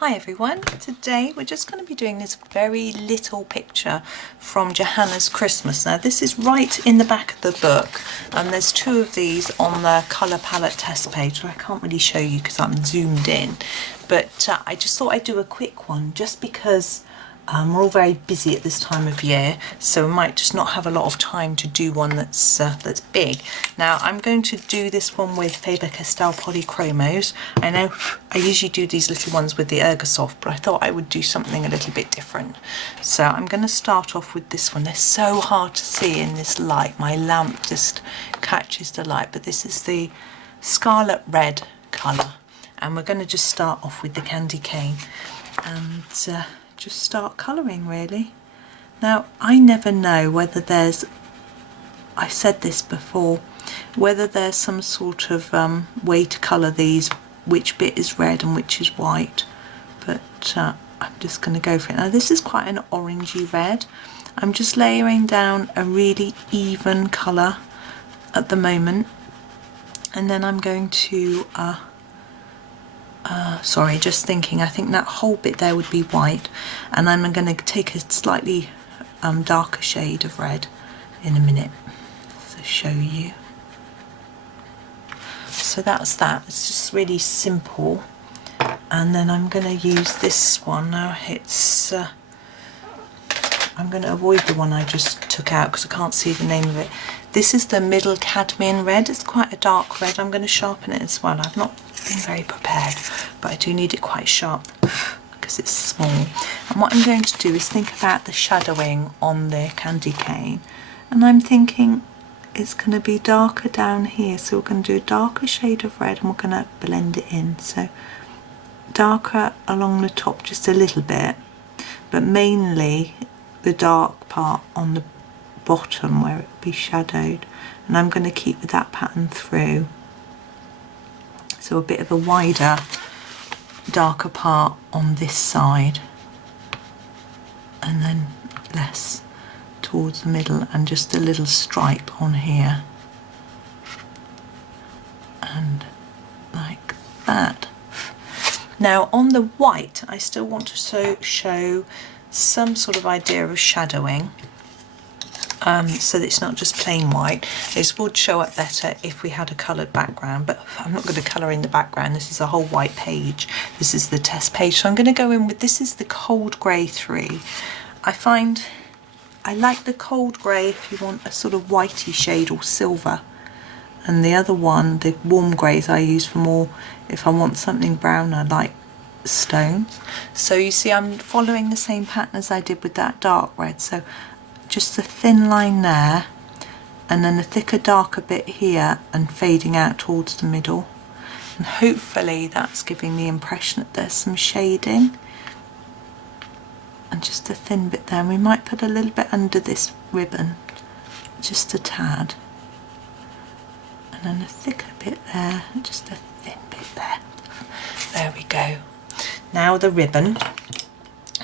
Hi everyone, today we're just going to be doing this very little picture from Johanna's Christmas. Now this is right in the back of the book and there's two of these on the colour palette test page. I can't really show you because I'm zoomed in, but I just thought I'd do a quick one just because we're all very busy at this time of year, so we might just not have a lot of time to do one that's big. Now I'm going to do this one with Faber Castell Polychromos. I know I usually do these little ones with the Ergosoft, but I thought I would do something a little bit different. So I'm going to start off with this one. They're so hard to see in this light. My lamp just catches the light, but this is the Scarlet Red colour. And we're going to just start off with the candy cane and just start colouring really. Now I never know whether there's, I've said this before, whether there's some sort of way to colour these, which bit is red and which is white, but I'm just going to go for it. Now this is quite an orangey red. I'm just layering down a really even colour at the moment, and then I'm going to sorry, just thinking, I think that whole bit there would be white, and I'm going to take a slightly darker shade of red in a minute to show you. So that's that. It's just really simple, and then I'm going to use this one. Now it's I'm going to avoid the one I just took out because I can't see the name of it. This is the middle Cadmium Red. It's quite a dark red. I'm going to sharpen it as well. I've not been very prepared, but I do need it quite sharp because it's small. And what I'm going to do is think about the shadowing on the candy cane, and I'm thinking it's going to be darker down here, so we're going to do a darker shade of red and we're going to blend it in. So darker along the top just a little bit, but mainly the dark part on the bottom where it will be shadowed, and I'm going to keep with that pattern through. So a bit of a wider, darker part on this side, and then less towards the middle, and just a little stripe on here, and like that. Now on the white I still want to show some sort of idea of shadowing, so that it's not just plain white. This would show up better if we had a coloured background, but I'm not going to colour in the background. This is a whole white page. This is the test page, so I'm going to go in with, this is the Cold Grey 3. I find I like the Cold Grey if you want a sort of whitey shade or silver, and the other one, the Warm Greys, I use for more if I want something browner like stones. So you see I'm following the same pattern as I did with that dark red, so just a thin line there, and then a thicker darker bit here and fading out towards the middle, and hopefully that's giving the impression that there's some shading, and just a thin bit there. And we might put a little bit under this ribbon, just a tad, and then a thicker bit there, just a thin bit there. There we go. Now the ribbon.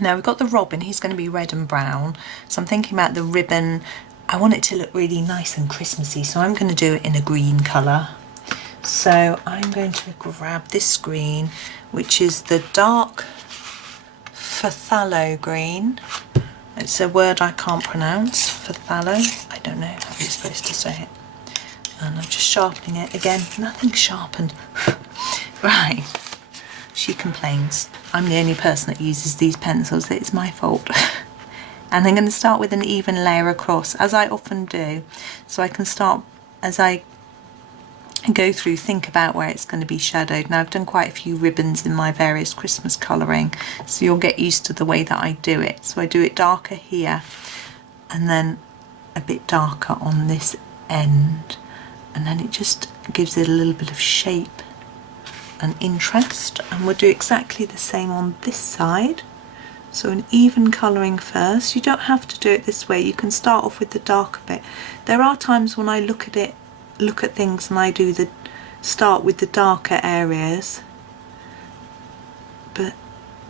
Now we've got the robin, he's going to be red and brown, so I'm thinking about the ribbon. I want it to look really nice and Christmassy, so I'm going to do it in a green colour. So I'm going to grab this green, which is the dark Phthalo green. It's a word I can't pronounce, Phthalo, I don't know how you're supposed to say it. And I'm just sharpening it again, nothing sharpened. Right. She complains. I'm the only person that uses these pencils. It's my fault. And I'm going to start with an even layer across, as I often do. So I can start, as I go through, think about where it's going to be shadowed. Now I've done quite a few ribbons in my various Christmas colouring, so you'll get used to the way that I do it. So I do it darker here, and then a bit darker on this end. And then it just gives it a little bit of shape and interest, and we'll do exactly the same on this side. So an even colouring first. You don't have to do it this way, you can start off with the darker bit. There are times when I look at things and I do the start with the darker areas, but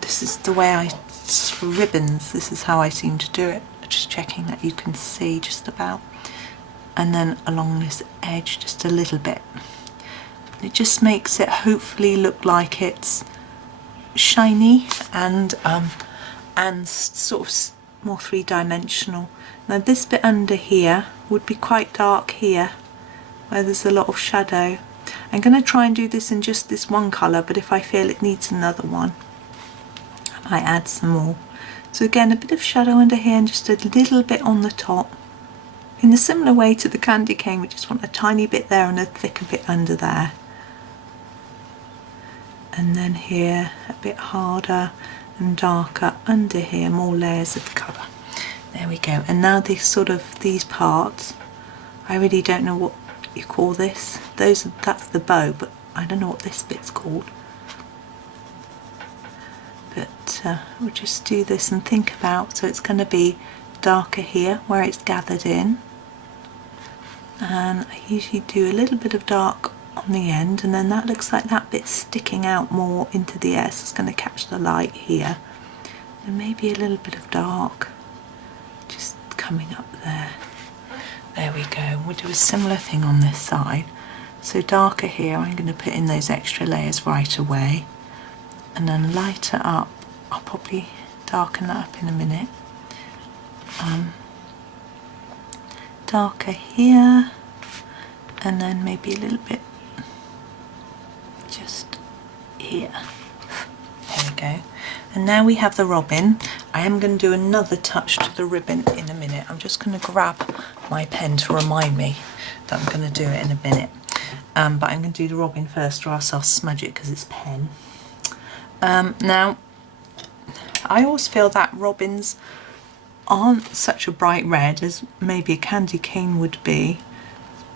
this is the way for ribbons, this is how I seem to do it. Just checking that you can see just about, and then along this edge just a little bit. It just makes it hopefully look like it's shiny and sort of more three-dimensional. Now this bit under here would be quite dark here, where there's a lot of shadow. I'm going to try and do this in just this one colour, but if I feel it needs another one, I might add some more. So again, a bit of shadow under here and just a little bit on the top. In a similar way to the candy cane, we just want a tiny bit there and a thicker bit under there. And then here, a bit harder and darker under here, more layers of colour. There we go. And now these parts, I really don't know what you call this. That's the bow, but I don't know what this bit's called. But we'll just do this and think about, so it's going to be darker here where it's gathered in. And I usually do a little bit of dark on the end, and then that looks like that bit's sticking out more into the air, so it's going to catch the light here. And maybe a little bit of dark just coming up there. There we go. We'll do a similar thing on this side. So darker here, I'm going to put in those extra layers right away, and then lighter up. I'll probably darken that up in a minute. Darker here, and then maybe a little bit just here. There we go. And now we have the robin. I am going to do another touch to the ribbon in a minute. I'm just going to grab my pen to remind me that I'm going to do it in a minute. But I'm going to do the robin first, or else I'll smudge it because it's pen. Now, I always feel that robins aren't such a bright red as maybe a candy cane would be.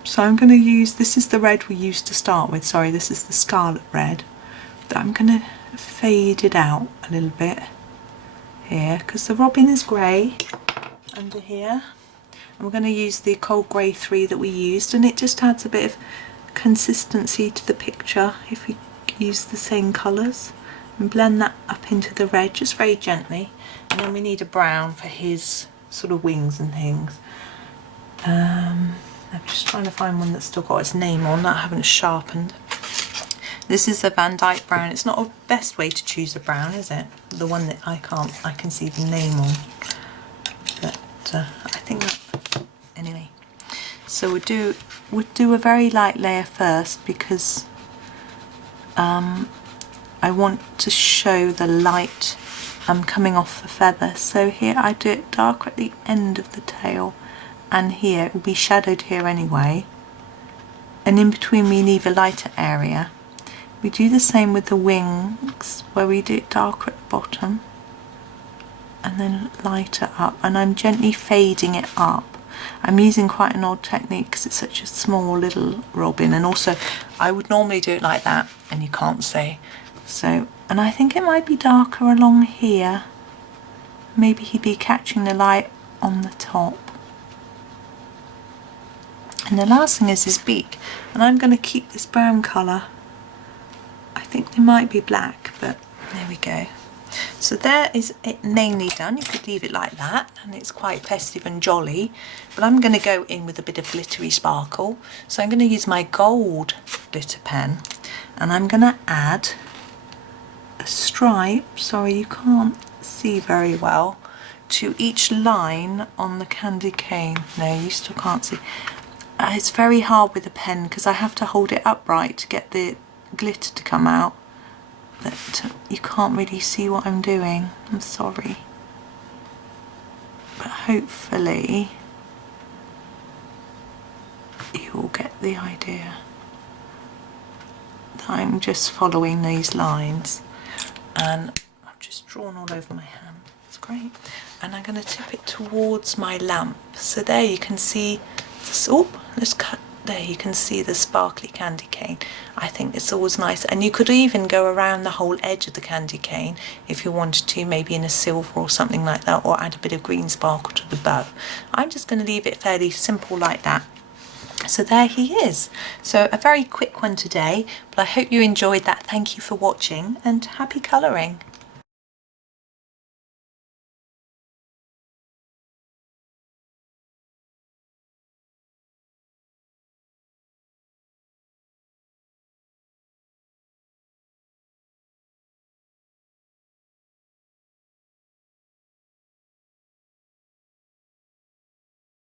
So I'm going to use, this is the red we used to start with, sorry, this is the Scarlet Red. But I'm going to fade it out a little bit here, because the robin is grey under here. And we're going to use the cold grey 3 that we used, and it just adds a bit of consistency to the picture if we use the same colours. And blend that up into the red just very gently. And then we need a brown for his sort of wings and things. I'm just trying to find one that's still got its name on, that I haven't sharpened. This is the Van Dyck Brown. It's not the best way to choose a brown, is it? The one that I can see the name on. But I think that, anyway. So we'll do a very light layer first, because I want to show the light coming off the feather. So here I do it darker at the end of the tail, and here it will be shadowed here anyway, and in between we leave a lighter area. We do the same with the wings, where we do it darker at the bottom and then lighter up, and I'm gently fading it up. I'm using quite an odd technique because it's such a small little robin, and also I would normally do it like that and you can't see. So, and I think it might be darker along here. Maybe he'd be catching the light on the top. And the last thing is his beak, and I'm going to keep this brown colour. I think they might be black, but there we go. So there is it mainly done. You could leave it like that and it's quite festive and jolly, but I'm going to go in with a bit of glittery sparkle. So I'm going to use my gold glitter pen, and I'm going to add a stripe, sorry you can't see very well, to each line on the candy cane. No, you still can't see. It's very hard with a pen because I have to hold it upright to get the glitter to come out, but you can't really see what I'm doing, I'm sorry. But hopefully you'll get the idea that I'm just following these lines, and I've just drawn all over my hand. It's great. And I'm going to tip it towards my lamp. So there you can see this, oh, let's cut. There you can see the sparkly candy cane. I think it's always nice, and you could even go around the whole edge of the candy cane if you wanted to, maybe in a silver or something like that, or add a bit of green sparkle to the bow. I'm just going to leave it fairly simple like that. So there he is. So a very quick one today, but I hope you enjoyed that. Thank you for watching, and happy colouring.